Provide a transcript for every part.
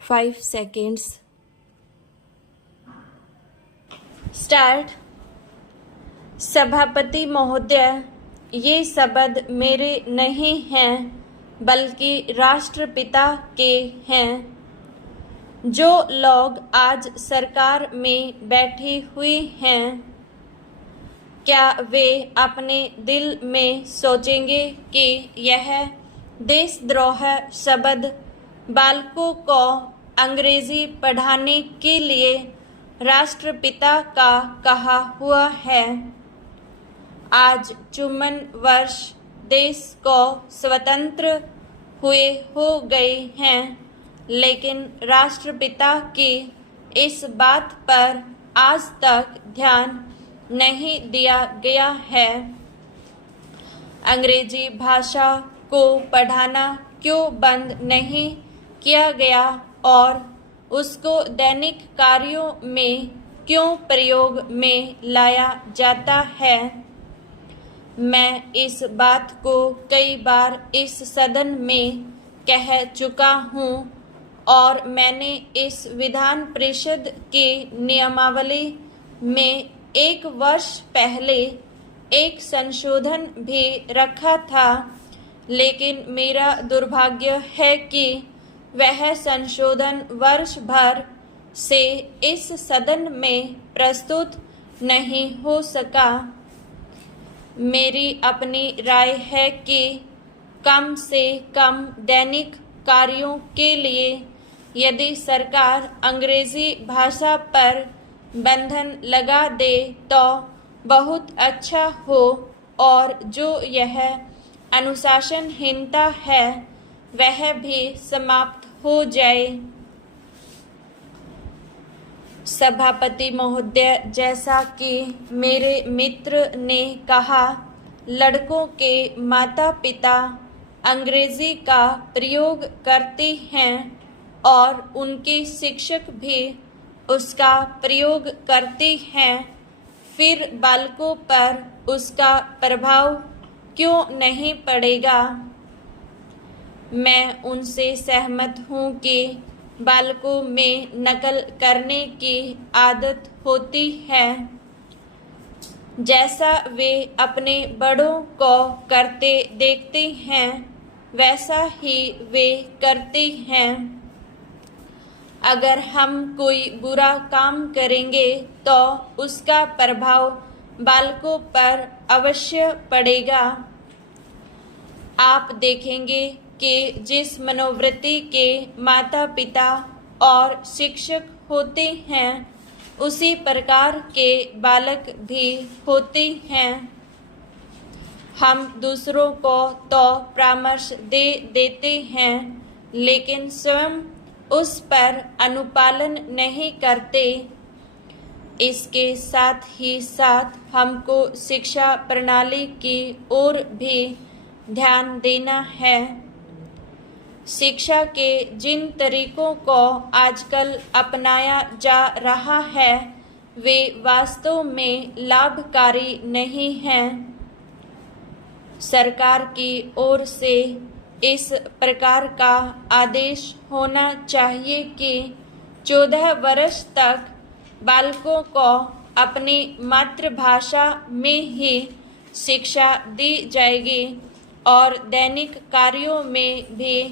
5 seconds. Start. सभापति महोदय, ये शब्द मेरे नहीं हैं बल्कि राष्ट्रपिता के हैं। जो लोग आज सरकार में बैठे हुए हैं, क्या वे अपने दिल में सोचेंगे कि यह देशद्रोह शब्द बालकों को अंग्रेजी पढ़ाने के लिए राष्ट्रपिता का कहा हुआ है। आज 54 वर्ष देश को स्वतंत्र हुए हो गए हैं, लेकिन राष्ट्रपिता की इस बात पर आज तक ध्यान नहीं दिया गया है। अंग्रेजी भाषा को पढ़ाना क्यों बंद नहीं किया गया और उसको दैनिक कार्यों में क्यों प्रयोग में लाया जाता है? मैं इस बात को कई बार इस सदन में कह चुका हूँ और मैंने इस विधान परिषद की नियमावली में 1 वर्ष पहले एक संशोधन भी रखा था, लेकिन मेरा दुर्भाग्य है कि वह संशोधन वर्ष भर से इस सदन में प्रस्तुत नहीं हो सका। मेरी अपनी राय है कि कम से कम दैनिक कार्यों के लिए यदि सरकार अंग्रेजी भाषा पर बंधन लगा दे तो बहुत अच्छा हो और जो यह अनुशासनहीनता है वह भी समाप्त हो जाए। सभापति महोदय, जैसा कि मेरे मित्र ने कहा, लड़कों के माता पिता अंग्रेजी का प्रयोग करते हैं और उनके शिक्षक भी उसका प्रयोग करते हैं, फिर बालकों पर उसका प्रभाव क्यों नहीं पड़ेगा? मैं उनसे सहमत हूँ कि बालकों में नकल करने की आदत होती है, जैसा वे अपने बड़ों को करते देखते हैं वैसा ही वे करते हैं। अगर हम कोई बुरा काम करेंगे तो उसका प्रभाव बालकों पर अवश्य पड़ेगा। आप देखेंगे कि जिस मनोवृत्ति के माता पिता और शिक्षक होते हैं उसी प्रकार के बालक भी होते हैं। हम दूसरों को तो परामर्श दे देते हैं, लेकिन स्वयं उस पर अनुपालन नहीं करते। इसके साथ ही साथ हमको शिक्षा प्रणाली की ओर भी ध्यान देना है। शिक्षा के जिन तरीकों को आजकल अपनाया जा रहा है वे वास्तव में लाभकारी नहीं हैं। सरकार की ओर से इस प्रकार का आदेश होना चाहिए कि 14 वर्ष तक बालकों को अपनी मातृभाषा में ही शिक्षा दी जाएगी और दैनिक कार्यों में भी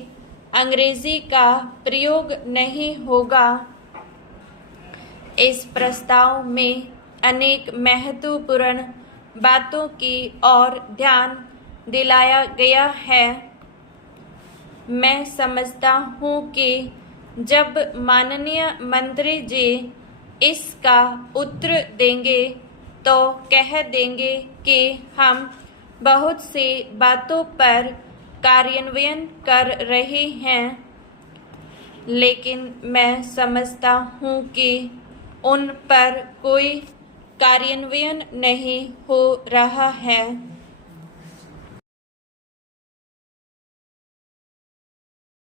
अंग्रेजी का प्रयोग नहीं होगा। इस प्रस्ताव में अनेक महत्वपूर्ण बातों की ओर ध्यान दिलाया गया है। मैं समझता हूँ कि जब माननीय मंत्री जी इसका उत्तर देंगे तो कह देंगे कि हम बहुत सी बातों पर कार्यान्वयन कर रहे हैं, लेकिन मैं समझता हूँ कि उन पर कोई कार्यान्वयन नहीं हो रहा है।